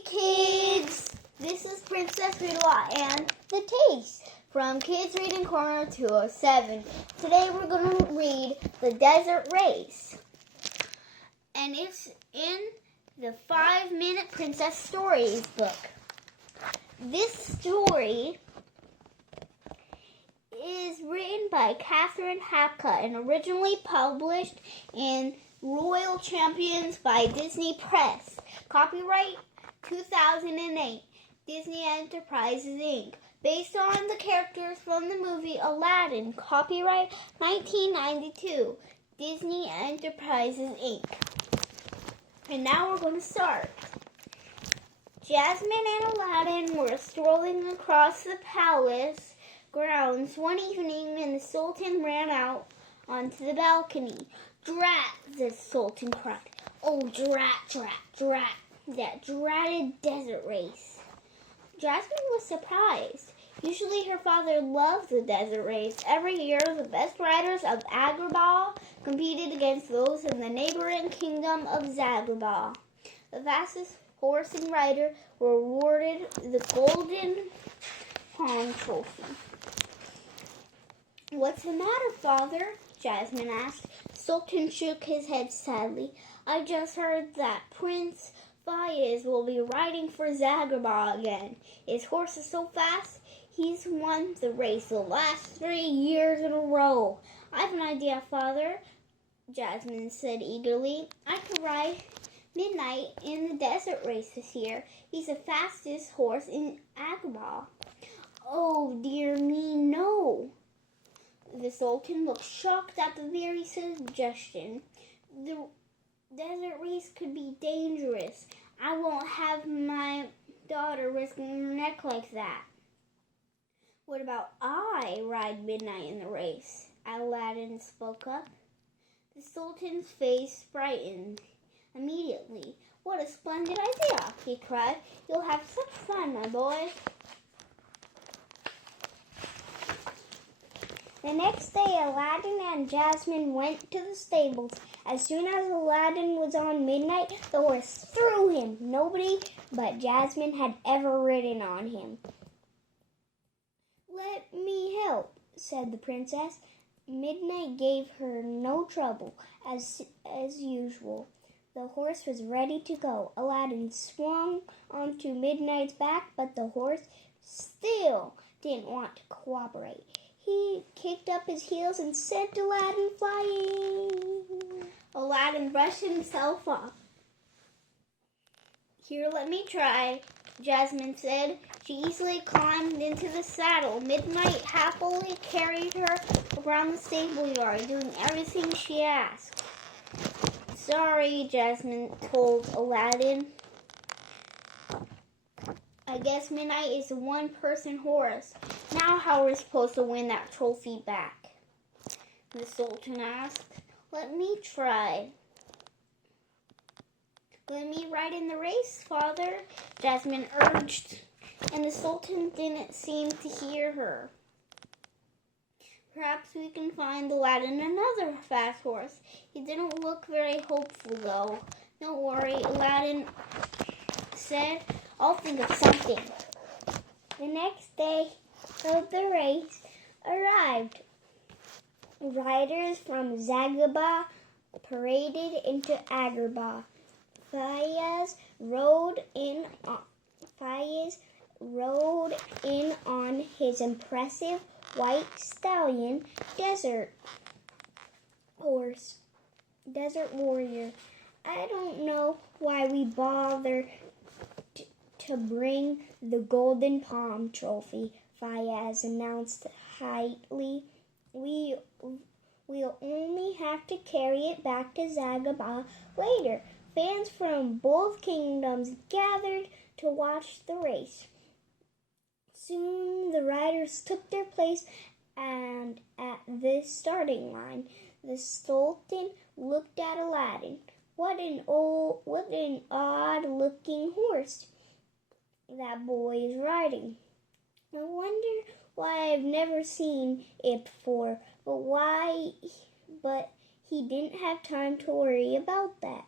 Hey kids, this is Princess Rudela and The Taste from Kids Reading Corner 207. Today we're going to read The Desert Race. And it's in the 5-Minute Princess Stories book. This story is written by Catherine Hapka and originally published in Royal Champions by Disney Press. Copyright 2008, Disney Enterprises, Inc. Based on the characters from the movie Aladdin. Copyright 1992, Disney Enterprises, Inc. And now we're going to start. Jasmine and Aladdin were strolling across the palace grounds one evening and the Sultan ran out onto the balcony. "Drat," the Sultan cried. "Oh, drat, that dratted desert race." Jasmine was surprised. Usually her father loved the desert race. Every year the best riders of Agrabah competed against those in the neighboring kingdom of Zagabah. The fastest horse and rider were awarded the Golden Palm Trophy. "What's the matter, father?" Jasmine asked. Sultan shook his head sadly. "I just heard that Prince Fayez will be riding for Zagabah again. His horse is so fast, he's won the race the last 3 years in a row." "I have an idea, father," Jasmine said eagerly. "I could ride Midnight in the desert race this year. He's the fastest horse in Agrabah." "Oh, dear me, no." The Sultan looked shocked at the very suggestion. "The desert race could be dangerous. I won't have my daughter risking her neck like that." "What about I ride Midnight in the race?" Aladdin spoke up. The Sultan's face brightened immediately. "What a splendid idea," he cried. "You'll have such fun, my boy." The next day, Aladdin and Jasmine went to the stables. As soon as Aladdin was on Midnight, the horse threw him. Nobody but Jasmine had ever ridden on him. "Let me help," said the princess. Midnight gave her no trouble, as usual. The horse was ready to go. Aladdin swung onto Midnight's back, but the horse still didn't want to cooperate. He kicked up his heels and sent Aladdin flying. Aladdin brushed himself off. "Here, let me try," Jasmine said. She easily climbed into the saddle. Midnight happily carried her around the stable yard, doing everything she asked. "Sorry," Jasmine told Aladdin. "I guess Midnight is a one-person horse. Now how are we supposed to win that trophy back?" The Sultan asked. "Let me try." "Let me ride in the race, father," Jasmine urged, and the Sultan didn't seem to hear her. "Perhaps we can find Aladdin another fast horse." He didn't look very hopeful, though. "Don't worry," Aladdin said. "I'll think of something." The next day of the race arrived. Riders from Zagabah paraded into Agrabah. Fayez rode in on his impressive white stallion, Desert Warrior. "I don't know why we bother to bring the Golden Palm Trophy," Fayez announced highly. We'll only have to carry it back to Zagabah later." Fans from both kingdoms gathered to watch the race. Soon the riders took their place, and at the starting line, the Sultan looked at Aladdin. What an odd-looking horse that boy is riding. I wonder why I've never seen it before. But he didn't have time to worry about that.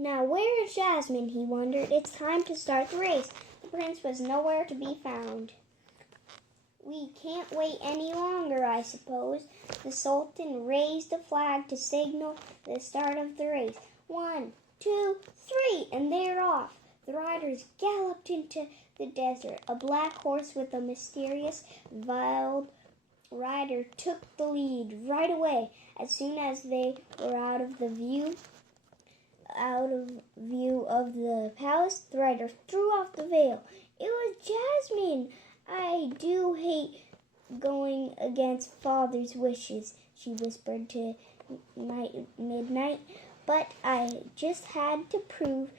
Now where is Jasmine, he wondered. It's time to start the race. The prince was nowhere to be found. We can't wait any longer, I suppose. The Sultan raised a flag to signal the start of the race. 1, 2, 3, and they're off. The riders galloped into the desert. A black horse with a mysterious, veiled rider took the lead right away. As soon as they were out of view of the palace, the rider threw off the veil. It was Jasmine. I do hate going against father's wishes, she whispered to Midnight, but I just had to prove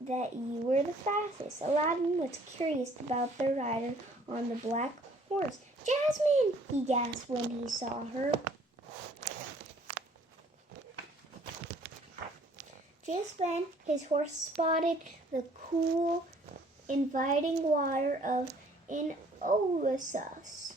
that you were the fastest. Aladdin was curious about the rider on the black horse. Jasmine, he gasped when he saw her. Just then, his horse spotted the cool, inviting water of an oasis.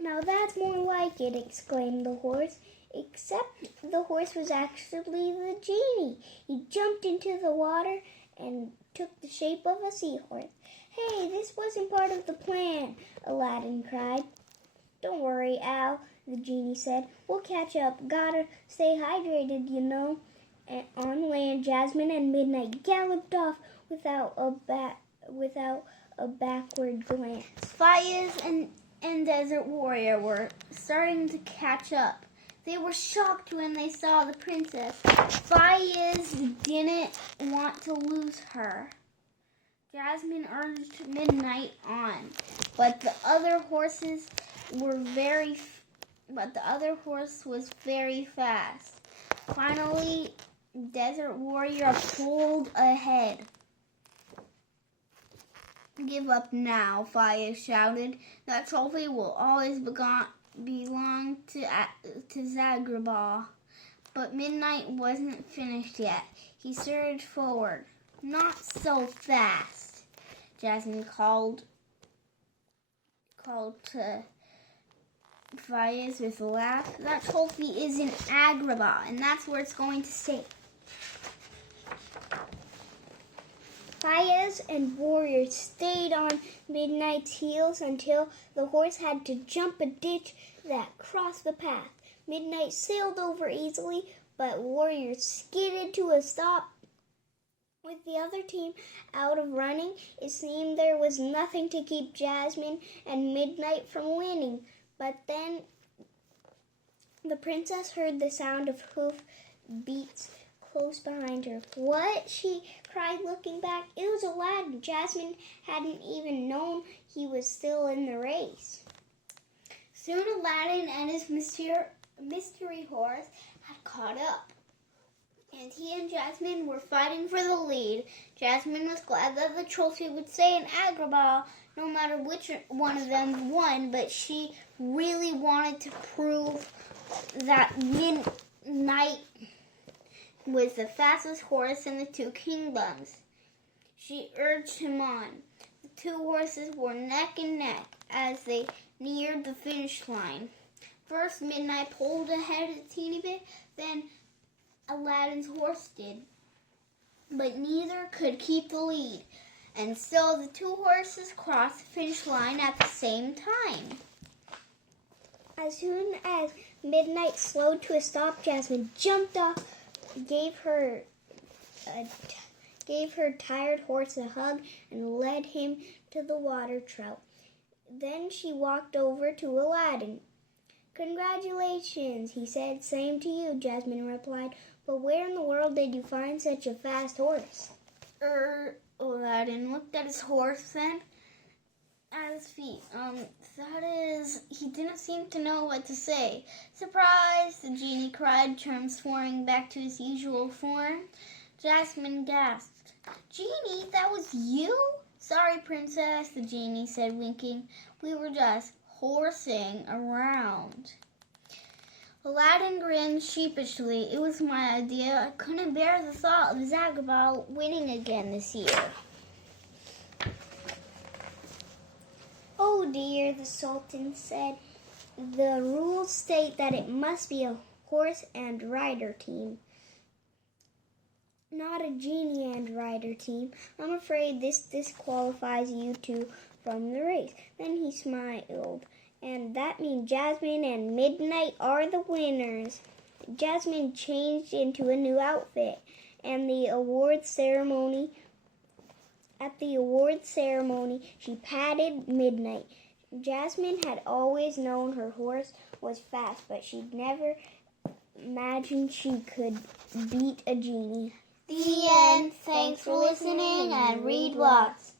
Now that's more like it, exclaimed the horse. Except the horse was actually the genie. He jumped into the water and took the shape of a seahorse. Hey, this wasn't part of the plan, Aladdin cried. Don't worry, Al, the genie said. We'll catch up. Gotta stay hydrated, you know. And on land, Jasmine and Midnight galloped off without a backward glance. Fayez and Desert Warrior were starting to catch up. They were shocked when they saw the princess. Fayez didn't want to lose her. Jasmine urged Midnight on, but the other horse was very fast. Finally, Desert Warrior pulled ahead. Give up now, Fayez shouted. That trophy will always belong to Zagreba. But Midnight wasn't finished yet. He surged forward. Not so fast, Jasmine called to Fayez with a laugh. That trophy is in Agrabah, and that's where it's going to stay. Fayez and Warrior stayed on Midnight's heels until the horse had to jump a ditch that crossed the path. Midnight sailed over easily, but Warrior skidded to a stop. With the other team out of running, it seemed there was nothing to keep Jasmine and Midnight from winning. But then the princess heard the sound of hoof beats close behind her. What? She cried, looking back. It was Aladdin. Jasmine hadn't even known he was still in the race. Soon Aladdin and his mystery horse had caught up, and he and Jasmine were fighting for the lead. Jasmine was glad that the trophy would stay in Agrabah, no matter which one of them won, but she really wanted to prove that Midnight was the fastest horse in the two kingdoms. She urged him on. The two horses were neck and neck as they neared the finish line. First, Midnight pulled ahead a teeny bit, then Aladdin's horse did. But neither could keep the lead, and so the two horses crossed the finish line at the same time. As soon as Midnight slowed to a stop, Jasmine jumped off, gave her tired horse a hug, and led him to the water trough. Then she walked over to Aladdin. Congratulations, he said. Same to you, Jasmine replied. But where in the world did you find such a fast horse? Aladdin looked at his horse, then at his feet. That is, he didn't seem to know what to say. Surprise! The genie cried, transforming back to his usual form. Jasmine gasped. Genie, that was you? Sorry, princess, the genie said, winking. We were just horsing around. Aladdin grinned sheepishly. It was my idea. I couldn't bear the thought of Zagreba winning again this year. Oh dear, the Sultan said. The rules state that it must be a horse and rider team. Not a genie and rider team. I'm afraid this disqualifies you two from the race. Then he smiled. And that means Jasmine and Midnight are the winners. Jasmine changed into a new outfit. And the award ceremony, she patted Midnight. Jasmine had always known her horse was fast, but she'd never imagined she could beat a genie. The end. Thanks for listening and read lots.